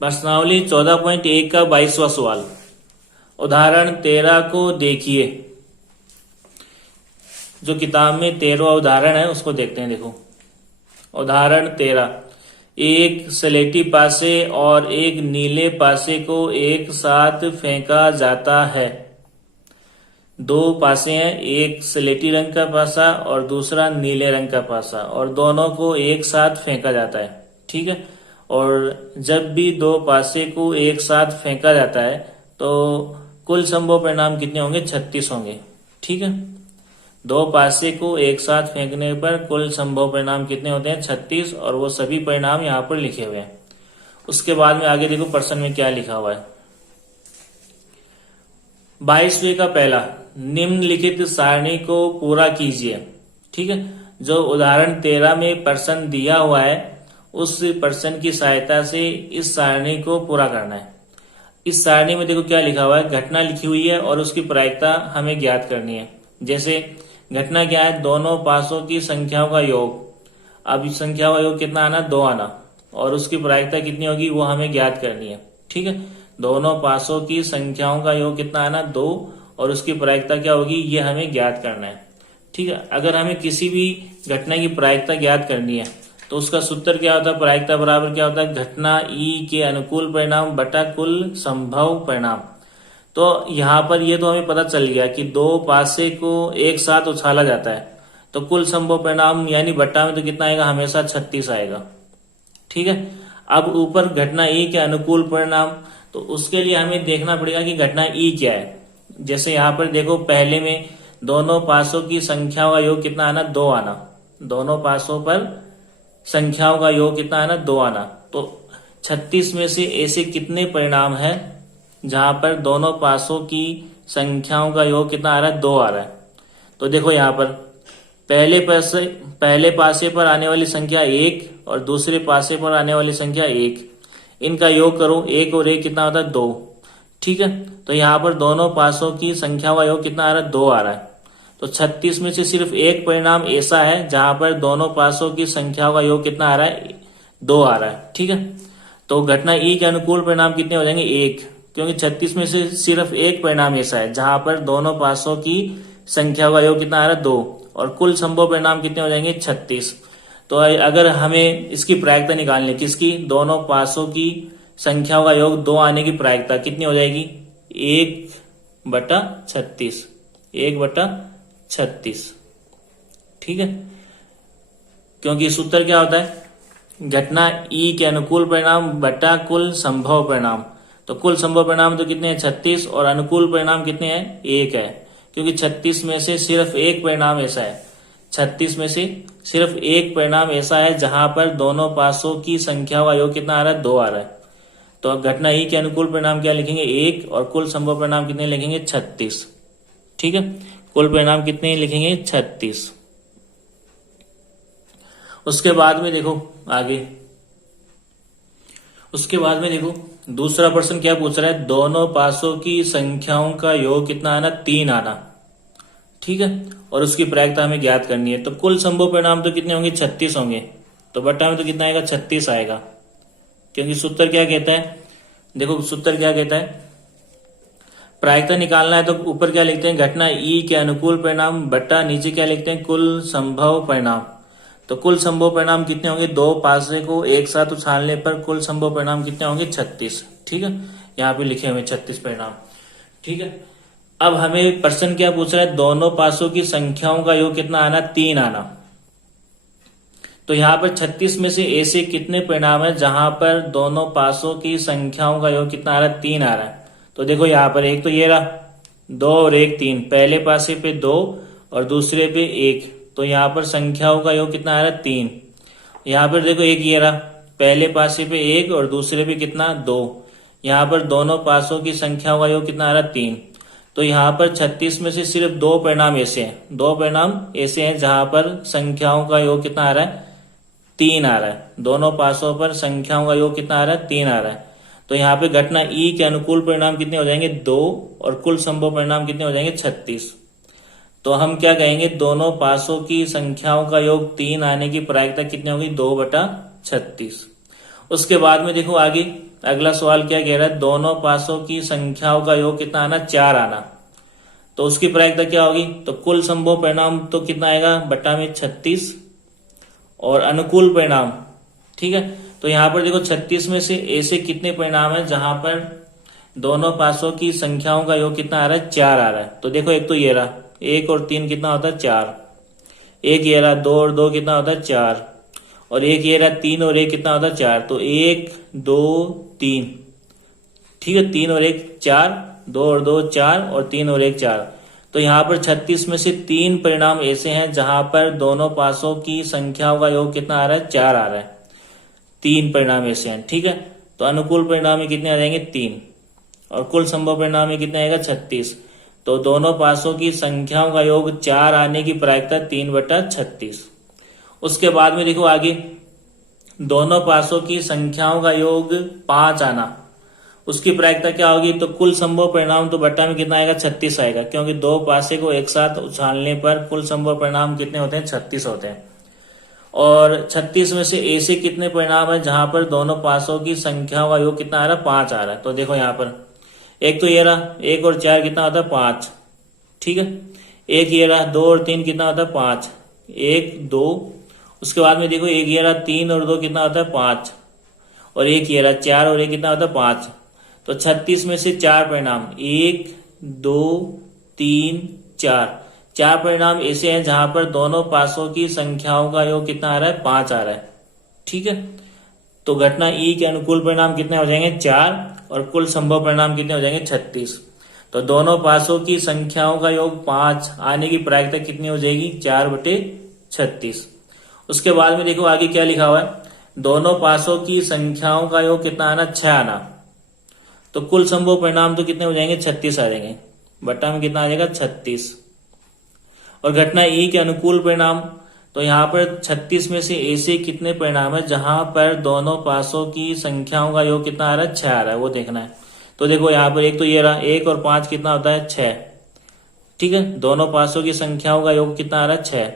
प्रश्नावली 14.1 का 22वां सवाल। उदाहरण 13 को देखिए। जो किताब में 13वां उदाहरण है उसको देखते हैं। देखो उदाहरण 13, एक स्लेटी पासे और एक नीले पासे को एक साथ फेंका जाता है। दो पासे हैं, एक स्लेटी रंग का पासा और दूसरा नीले रंग का पासा, और दोनों को एक साथ फेंका जाता है। ठीक है। और जब भी दो पासे को एक साथ फेंका जाता है तो कुल संभव परिणाम कितने होंगे? 36 होंगे। ठीक है। दो पासे को एक साथ फेंकने पर कुल संभव परिणाम कितने होते हैं? 36, और वो सभी परिणाम यहाँ पर लिखे हुए हैं। उसके बाद में आगे देखो प्रश्न में क्या लिखा हुआ है। 22वें का पहला, निम्नलिखित सारणी को पूरा कीजिए। ठीक है। जो उदाहरण 13 में प्रश्न दिया हुआ है उस प्रश्न की सहायता से इस सारणी को पूरा करना है। इस सारणी में देखो क्या लिखा हुआ है, घटना लिखी हुई है और उसकी प्रायिकता हमें ज्ञात करनी है। जैसे घटना क्या है? दोनों पासों की संख्याओं का योग। अब इस संख्या का योग कितना आना? 2 आना, और उसकी प्रायिकता कितनी होगी वो हमें ज्ञात करनी है। ठीक है। दोनों पासों की संख्याओं का योग कितना आना? 2, और उसकी प्रायिकता क्या होगी ये हमें ज्ञात करना है। ठीक है। अगर हमें किसी भी घटना की प्रायिकता ज्ञात करनी है तो उसका सूत्र क्या होता है? प्रायिकता बराबर क्या होता है? घटना ई के अनुकूल परिणाम बटा कुल संभव परिणाम। तो यहाँ पर ये तो हमें पता चल गया कि दो पासे को एक साथ उछाला जाता है तो कुल संभव परिणाम यानी बट्टा में तो कितना आएगा? हमेशा 36 आएगा। ठीक है। अब ऊपर घटना ई के अनुकूल परिणाम, तो उसके लिए हमें देखना पड़ेगा कि घटना ई क्या है। जैसे यहाँ पर देखो पहले में दोनों पासों की संख्याओं का योग कितना आना? 2 आना। दोनों पासों पर संख्याओं का योग कितना आना? 2 आना। तो 36 में से ऐसे कितने परिणाम हैं जहां पर दोनों पासों की संख्याओं का योग कितना आ रहा है? 2 आ रहा है। तो देखो यहाँ पर पहले पासे पर आने वाली संख्या 1 और दूसरे पासे पर आने वाली संख्या 1, इनका योग करो। 1 और 1 कितना होता है? 2। ठीक है। तो यहाँ पर दोनों पासों की संख्या का योग कितना आ रहा है? 2 आ रहा है। तो 36 में से सिर्फ एक परिणाम ऐसा है जहां पर दोनों पासों की संख्याओं का योग कितना आ रहा है? 2 आ रहा है। ठीक है। तो घटना ई के अनुकूल परिणाम कितने हो जाएंगे? 1, क्योंकि 36 में से सिर्फ एक परिणाम ऐसा है जहां पर दोनों पासों की संख्याओं का योग कितना आ रहा है? 2, और कुल संभव परिणाम कितने हो जाएंगे? 36। तो अगर हमें इसकी प्रायिकता निकालनी, किसकी? दोनों पासों की संख्याओं का योग 2 आने की प्रायिकता कितनी हो जाएगी? 1/36। 1/36। ठीक है। क्योंकि सूत्र क्या होता है? घटना ई के अनुकूल परिणाम बटा कुल संभव परिणाम। तो कुल संभव परिणाम तो कितने हैं? 36, और अनुकूल परिणाम कितने हैं? 1 है। क्योंकि 36 में से सिर्फ एक परिणाम ऐसा है 36 में से सिर्फ एक परिणाम ऐसा है जहां पर दोनों पासों की संख्या का योग कितना आ रहा है? 2 आ रहा है। तो घटना ई के अनुकूल परिणाम क्या लिखेंगे? 1, और कुल संभव परिणाम कितने लिखेंगे? 36। ठीक है। कुल परिणाम कितने लिखेंगे? 36। उसके बाद में देखो आगे, उसके बाद में देखो दूसरा प्रश्न क्या पूछ रहा है? दोनों पासों की संख्याओं का योग कितना आना? 3 आना। ठीक है। और उसकी प्रायिकता हमें ज्ञात करनी है। तो कुल संभव परिणाम तो कितने होंगे? 36 होंगे। तो बट्टा में तो कितना आएगा? 36 आएगा। क्योंकि सूत्र क्या कहता है? देखो सूत्र क्या कहता है, प्रायिकता निकालना है तो ऊपर क्या लिखते हैं? घटना ई के अनुकूल परिणाम बट्टा नीचे क्या लिखते हैं? कुल संभव परिणाम। तो कुल संभव परिणाम कितने होंगे? दो पासे को एक साथ उछालने पर कुल संभव परिणाम कितने होंगे? 36। ठीक है। यहाँ पे लिखे हुए 36 परिणाम। ठीक है। अब हमें प्रश्न क्या पूछ रहा है? दोनों पासों की संख्याओं का योग कितना आना? 3 आना। तो यहाँ पर 36 में से ऐसे कितने परिणाम है जहां पर दोनों पासों की संख्याओं का योग कितना आ रहा है? 3 आ रहा है। तो देखो यहाँ पर एक तो ये रहा 2 और 1 3, पहले पासे पे 2 और दूसरे पे 1, तो यहाँ पर संख्याओं का योग कितना आ रहा है? 3। यहाँ पर देखो एक ये रहा पहले पासे पे 1 और दूसरे पे कितना? 2, यहाँ पर दोनों पासों की संख्याओं का योग कितना आ रहा है? 3। तो यहाँ पर 36 में से सिर्फ 2 परिणाम ऐसे हैं, 2 परिणाम ऐसे हैं जहां पर संख्याओं का योग कितना आ रहा है? 3 आ रहा है। दोनों पासों पर संख्याओं का योग कितना आ रहा है? 3 आ रहा है। तो यहाँ पे घटना ई के अनुकूल परिणाम कितने हो जाएंगे? 2, और कुल संभव परिणाम कितने हो जाएंगे? 36। तो हम क्या कहेंगे? दोनों पासों की संख्याओं का योग 3 आने की प्रायिकता कितनी होगी? 2/36। उसके बाद में देखो आगे अगला सवाल क्या कह रहा है, दोनों पासों की संख्याओं का योग कितना आना, 4 आना। तो उसकी प्रायिकता क्या होगी, तो कुल संभव परिणाम तो कितना आएगा, बट्टा में 36 और अनुकूल परिणाम। ठीक है, तो यहाँ पर देखो 36 में से ऐसे कितने परिणाम है जहां पर दोनों पासों की संख्याओं का योग कितना आ रहा है, 4 आ रहा है। तो देखो एक तो ये रहा, 1 और 3 कितना होता है, 4। एक ये रहा, 2 और 2 कितना होता है, 4। और एक ये रहा, 3 और 1 कितना होता है, 4। तो 1 2 3, ठीक है, 3 और 1 4, 2 और 2 4 और 3 और 1 4। तो यहाँ पर 36 में से 3 परिणाम ऐसे हैं जहां पर दोनों पासों की संख्याओं का योग कितना आ रहा है, 4 आ रहा है। 3 परिणाम ऐसे हैं। ठीक है, तो अनुकूल परिणाम में कितने आ जाएंगे, 3, और कुल संभव परिणाम में कितना आएगा, 36। तो दोनों पासों की संख्याओं का योग 4 आने की प्रायिकता 3/36। उसके बाद में देखो आगे, दोनों पासों की संख्याओं का योग 5 आना, उसकी प्रायिकता क्या होगी, तो कुल संभव परिणाम तो बट्टा में कितना आएगा, 36 आएगा, क्योंकि दो पासे को एक साथ उछालने पर कुल संभव परिणाम कितने होते हैं, 36 होते हैं। और 36 में से ऐसे कितने परिणाम है जहां पर दोनों पासों की संख्याओं का योग कितना आ रहा है, 5 आ रहा है। तो देखो यहाँ पर एक तो ये रहा, 1 और 4 कितना होता है, 5। ठीक है, एक ये रहा, 2 और 3 कितना होता है, 5, 1 2। उसके बाद में देखो एक ये रहा, 3 और 2 कितना होता है, 5। और एक ये रहा, 4 और 1 कितना होता है, 5। तो 36 में से 4 परिणाम, 1 2 3 4, 4 परिणाम ऐसे हैं जहां पर दोनों पासों की संख्याओं का योग कितना आ रहा है, 5 आ रहा है। ठीक है, तो घटना ई के अनुकूल परिणाम कितने हो जाएंगे, 4, और कुल संभव परिणाम कितने हो जाएंगे, 36। तो दोनों पासों की संख्याओं का योग 5 आने की प्रायिकता कितनी हो जाएगी, 4/36। उसके बाद में देखो आगे क्या लिखा हुआ है, दोनों पासों की संख्याओं का योग कितना आना, 6 आना। तो कुल संभव परिणाम तो कितने हो जाएंगे, 36 आ जाएंगे, बट्टा में कितना आ जाएगा, 36। और घटना ई के अनुकूल परिणाम, तो यहाँ पर 36 में से ऐसे कितने परिणाम है जहां पर दोनों पासों की संख्याओं का योग कितना आ रहा है, 6 आ रहा है, वो देखना है। तो देखो यहाँ पर एक तो ये रहा, 1 और 5 कितना होता है, 6। ठीक है, दोनों पासों की संख्याओं का योग कितना आ रहा है, 6।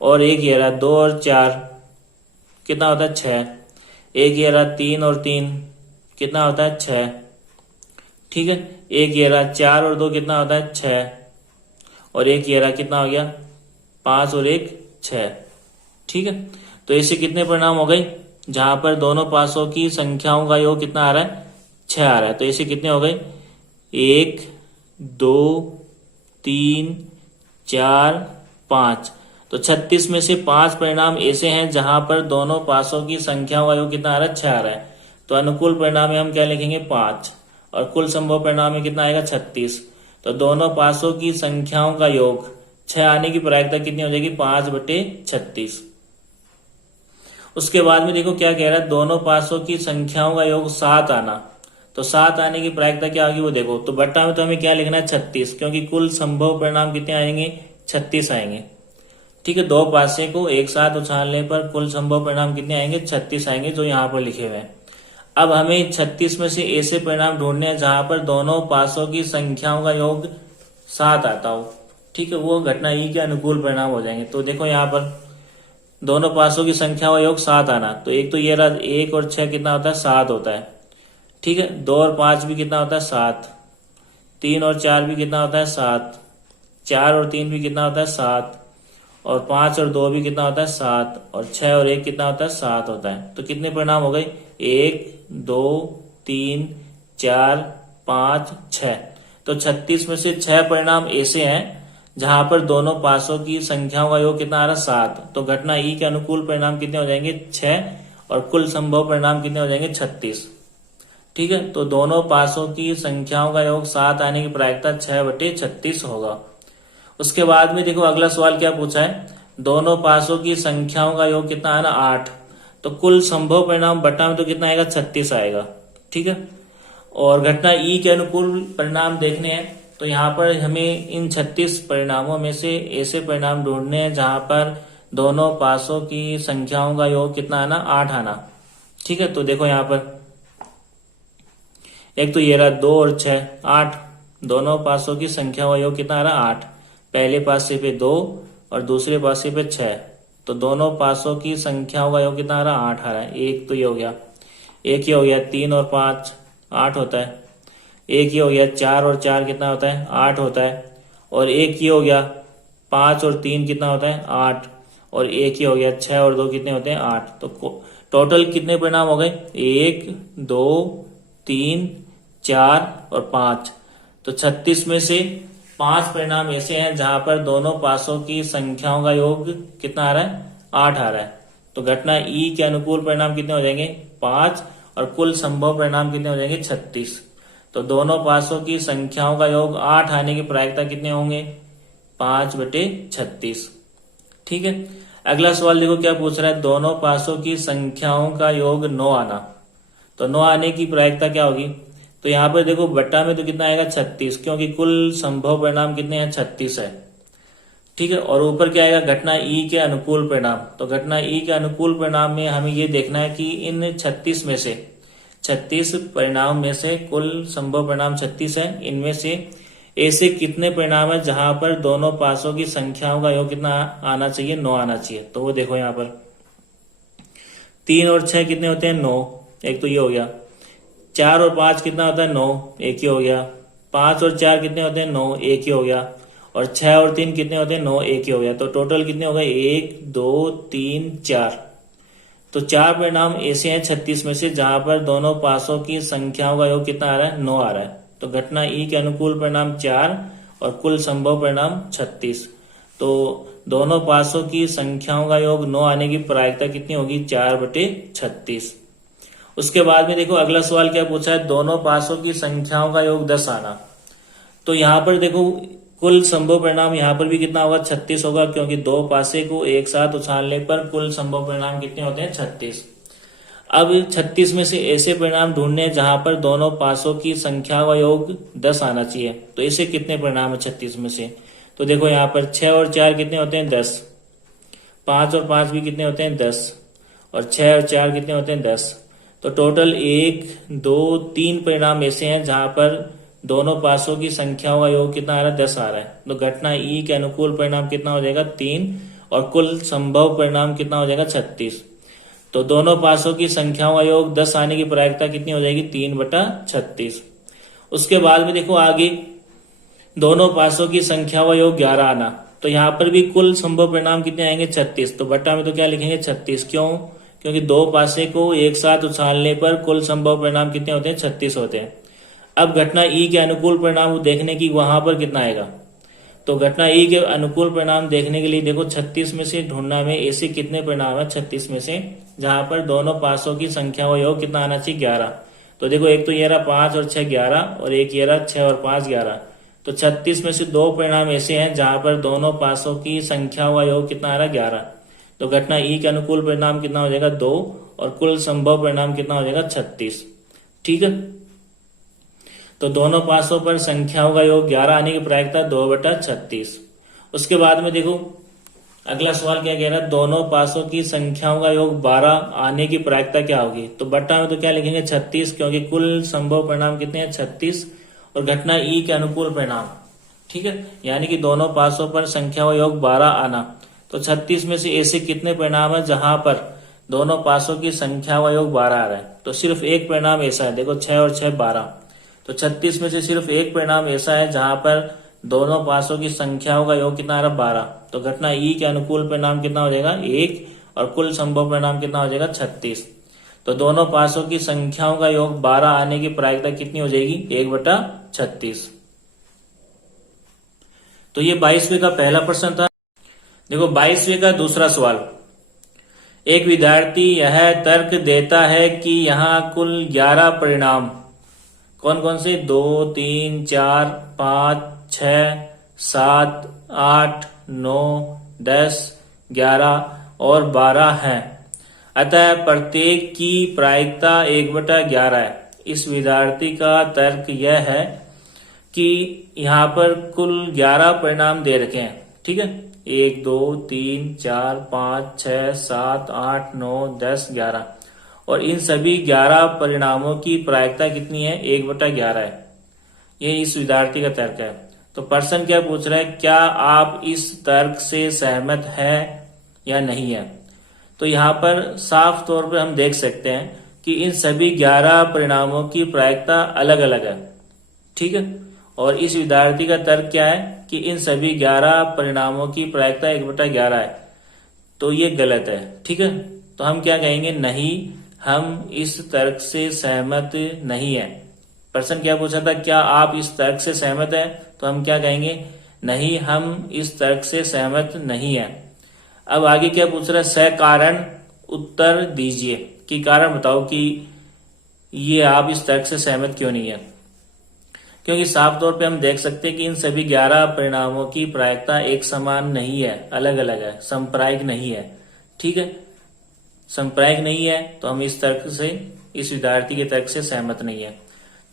और एक ये रहा, 2 और 4 कितना होता है, 6। एक ये रहा, 3 और 3 कितना होता है, 6। ठीक है, एक ये रहा, 4 और 2 कितना होता है, 6। और एक ये रहा, कितना हो गया, 5 और 1 6। ठीक है, तो ऐसे कितने परिणाम हो गए जहां पर दोनों पासों की संख्याओं का योग कितना आ रहा है, 6 आ रहा है। तो ऐसे कितने हो गए, 1 2 3 4 5। तो 36 में से 5 परिणाम ऐसे हैं जहां पर दोनों पासों की संख्याओं का योग कितना आ रहा है, 6 आ रहा है। तो अनुकूल परिणाम में हम क्या लिखेंगे, 5, और कुल संभव परिणाम में कितना आएगा, 36। तो दोनों पासों की संख्याओं का योग 6 आने की प्रायिकता कितनी हो जाएगी, 5/36। उसके बाद में देखो क्या कह रहा है, दोनों पासों की संख्याओं का योग 7 आना। तो 7 आने की प्रायिकता क्या होगी, वो देखो। तो बट्टा में तो हमें क्या लिखना है, 36, क्योंकि कुल संभव परिणाम कितने आएंगे, 36 आएंगे। ठीक है, दो पासे को एक साथ उछालने पर कुल संभव परिणाम कितने आएंगे, 36 आएंगे, जो यहाँ पर लिखे हुए हैं। अब हमें 36 में से ऐसे परिणाम ढूंढने हैं जहां पर दोनों पासों की संख्याओं का योग 7 आता हो। ठीक है, वो घटना ई के अनुकूल परिणाम हो जाएंगे। तो देखो यहाँ पर दोनों पासों की संख्या का योग 7 आना। तो एक तो ये रहा, 1 और 6 कितना होता है, 7 होता है। ठीक है, 2 और 5 भी कितना होता है, 7। 3 और 4 भी कितना होता है, 7। 4 और 3 भी कितना होता है, 7। और 5 और 2 भी कितना होता है, 7। और 6 और 1 कितना होता है, 7 होता है। तो कितने परिणाम हो गए, 1 2 3 4 5 6। तो 36 में से 6 परिणाम ऐसे हैं जहां पर दोनों पासों की संख्याओं का योग कितना आ रहा है, 7। तो घटना ई के अनुकूल परिणाम कितने हो जाएंगे, 6, और कुल संभव परिणाम कितने हो जाएंगे, 36। ठीक है, तो दोनों पासों की संख्याओं का योग 7 आने की प्रायिकता 6/36 होगा। उसके बाद में देखो अगला सवाल क्या पूछा है, दोनों पासों की संख्याओं का योग कितना है ना, 8। तो कुल संभव परिणाम बट्टा में तो कितना आएगा, 36 आएगा। ठीक है, और घटना ई के अनुकूल परिणाम देखने हैं, तो यहाँ पर हमें इन 36 परिणामों में से ऐसे परिणाम ढूंढने हैं जहां पर दोनों पासों की संख्याओं का योग कितना आना, 8 आना। ठीक है, तो देखो यहाँ पर एक तो ये रहा, 2 और 6 8। दोनों पासों की संख्या का योग कितना आ रहा, 8। पहले पासे पे 2 और दूसरे पासे पे 6। तो दोनों पासों की संख्याओं का योग कितना आ रहा, 8 आ रहा है। एक तो ये हो गया। एक ये हो गया 3 और 5 8 होता है। एक ये हो गया 4 और 4 कितना होता है 8 होता है। और एक ये हो गया 5 और 3 कितना होता है 8। और एक ये हो गया 6 और 2 कितने होते हैं 8। तो टोटल कितने परिणाम हो गए 1 2 3 4 और 5। तो 36 में से 5 परिणाम ऐसे हैं जहां पर दोनों पासों की संख्याओं का योग कितना आ रहा है 8 आ रहा है। तो घटना ई के अनुकूल परिणाम कितने हो जाएंगे 5 और कुल संभव परिणाम कितने हो जाएंगे 36। तो दोनों पासों की संख्याओं का योग 8 आने की प्रायिकता कितने होंगे 5/36। ठीक है। अगला सवाल देखो क्या पूछ रहा है, दोनों पासों की संख्याओं का योग 9 आना। तो 9 आने की प्रायिकता क्या होगी। तो यहाँ पर देखो बट्टा में तो कितना आएगा 36, क्योंकि कुल संभव परिणाम कितने हैं 36 है। ठीक है। और ऊपर क्या आएगा घटना ई के अनुकूल परिणाम। तो घटना ई के अनुकूल परिणाम में हमें ये देखना है कि इन 36 परिणाम में से कुल संभव परिणाम 36 है। इनमें से ऐसे कितने परिणाम है जहां पर दोनों पासों की संख्याओं का योग कितना आना चाहिए 9 आना चाहिए। तो वो देखो यहाँ पर 3 और 6 कितने होते हैं 9, एक तो ये हो गया। 4 और 5 कितना होता है 9, एक ही हो गया। 5 और 4 कितने होते हैं 9, एक ही हो गया। और 6 और 3 कितने होते हैं 9, एक ही हो गया। तो टोटल कितने हो गए 1 2 3 4। तो 4 परिणाम ऐसे हैं 36 में से जहां पर दोनों पासों की संख्याओं का योग कितना आ रहा है 9 आ रहा है। तो घटना ई के अनुकूल परिणाम 4 और कुल संभव परिणाम 36। तो दोनों पासों की संख्याओं का योग 9 आने की प्रायिकता कितनी होगी 4/36। उसके बाद में देखो अगला सवाल क्या पूछा है, दोनों पासों की संख्याओं का योग 10 आना। तो यहाँ पर देखो कुल संभव परिणाम यहाँ पर भी कितना होगा 36 होगा, क्योंकि दो पासे को एक साथ उछालने पर कुल संभव परिणाम कितने होते हैं 36। अब 36 में से ऐसे परिणाम ढूंढने जहां पर दोनों पासों की संख्या का योग 10 आना चाहिए। तो ऐसे कितने परिणाम है 36 में से। तो देखो यहाँ पर 6 और 4 कितने होते हैं 10, 5 और 5 भी कितने होते हैं 10, और 6 और 4 कितने होते हैं 10। तो टोटल 1 2 3 परिणाम ऐसे हैं जहां पर दोनों पासों की संख्याओं का योग कितना आ रहा है 10 आ रहा है। तो घटना ई के अनुकूल परिणाम कितना हो जाएगा 3 और कुल संभव परिणाम कितना हो जाएगा 36। तो दोनों पासों की संख्याओं का योग 10 आने की प्रायिकता कितनी हो जाएगी 3/36। उसके बाद में देखो आगे दोनों पासों की संख्याओं का योग 11 आना। तो यहाँ पर भी कुल संभव परिणाम कितने आएंगे 36। तो बट्टा में तो क्या लिखेंगे 36, क्यों, क्योंकि दो पासे को एक साथ उछालने पर कुल संभव परिणाम कितने होते हैं 36 होते हैं। अब घटना ई के अनुकूल परिणाम देखने की वहां पर कितना आएगा। तो घटना ई के अनुकूल परिणाम देखने के लिए देखो 36 में से ढूंढना में ऐसे कितने परिणाम है 36 में से जहां पर दोनों पासों की संख्या का योग कितना आना चाहिए 11। तो देखो एक तो ये रहा 5 और 6 11, और एक ये रहा 6 और 5 11। तो 36 में से दो परिणाम ऐसे हैं जहां पर दोनों पासों की संख्या का योग कितना आ रहा है 11। तो घटना ई के अनुकूल परिणाम कितना हो जाएगा 2 और कुल संभव परिणाम कितना हो जाएगा 36। ठीक है। तो दोनों पासों पर संख्याओं का योग 11 आने की प्रायिकता 2/36। उसके बाद में देखो अगला सवाल क्या कह रहा है, दोनों पासों की संख्याओं का योग 12 आने की प्रायिकता क्या होगी। तो बट्टा में तो क्या लिखेंगे 36, क्योंकि कुल संभव परिणाम कितने हैं 36 और घटना ई के अनुकूल परिणाम। ठीक है, यानी कि दोनों पासों पर संख्या का योग 12 आना। तो 36 में से ऐसे कितने परिणाम है जहां पर दोनों पासों की संख्या का योग 12 आ रहा है। तो सिर्फ एक परिणाम ऐसा है, देखो 6 और 6 12। तो 36 में से सिर्फ एक परिणाम ऐसा है जहां पर दोनों पासों की संख्याओं का योग कितना आ रहा है 12। तो घटना ई के अनुकूल परिणाम कितना हो जाएगा 1 और कुल संभव परिणाम कितना हो जाएगा 36। तो दोनों पासों की संख्याओं का योग 12 आने की प्रायिकता कितनी हो जाएगी 1/36। तो ये 22वें का पहला प्रश्न था। देखो 22वें का दूसरा सवाल, एक विद्यार्थी यह तर्क देता है कि यहाँ कुल 11 परिणाम कौन कौन से 2 3 4 5 6 7 8 9 10 11 और 12 हैं, अतः प्रत्येक की प्रायिकता 1/11 है। इस विद्यार्थी का तर्क यह है कि यहाँ पर कुल 11 परिणाम दे रखे हैं। ठीक है, 1 2 3 4 5 6 7 8 9 10 11, और इन सभी 11 परिणामों की प्रायिकता कितनी है 1/11 है। ये इस विद्यार्थी का तर्क है। तो प्रश्न क्या पूछ रहा है, क्या आप इस तर्क से सहमत हैं या नहीं है। तो यहाँ पर साफ तौर पर हम देख सकते हैं कि इन सभी 11 परिणामों की प्रायिकता अलग अलग है। ठीक है, और इस विद्यार्थी का तर्क क्या है कि इन सभी 11 परिणामों की प्रायिकता 1/11 है, तो ये गलत है। ठीक है, तो हम क्या कहेंगे, नहीं, हम इस तर्क से सहमत नहीं है। प्रश्न क्या पूछा था, क्या आप इस तर्क से सहमत है, तो हम क्या कहेंगे, नहीं, हम इस तर्क से सहमत नहीं है। अब आगे क्या पूछ रहा है, सकारण उत्तर दीजिए, कि कारण बताओ कि ये आप इस तर्क से सहमत क्यों नहीं है। क्योंकि साफ तौर पे हम देख सकते हैं कि इन सभी 11 परिणामों की प्रायिकता एक समान नहीं है, अलग अलग है, संप्रायिक नहीं है। ठीक है, संप्रायिक नहीं है तो हम इस तर्क से, इस विद्यार्थी के तर्क से सहमत नहीं है।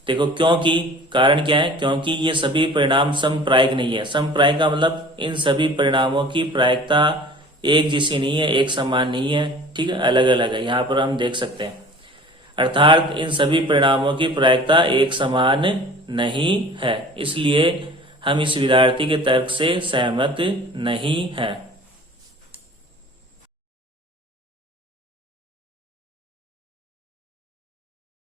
देखो क्योंकि, कारण क्या है, क्योंकि ये सभी परिणाम संप्रायिक नहीं है। संप्रायिक का मतलब इन सभी परिणामों की प्रायिकता एक जैसी नहीं है, एक समान नहीं है। ठीक है, अलग अलग है, यहाँ पर हम देख सकते हैं। अर्थात इन सभी परिणामों की प्रायिकता एक समान नहीं है, इसलिए हम इस विद्यार्थी के तर्क से सहमत नहीं है।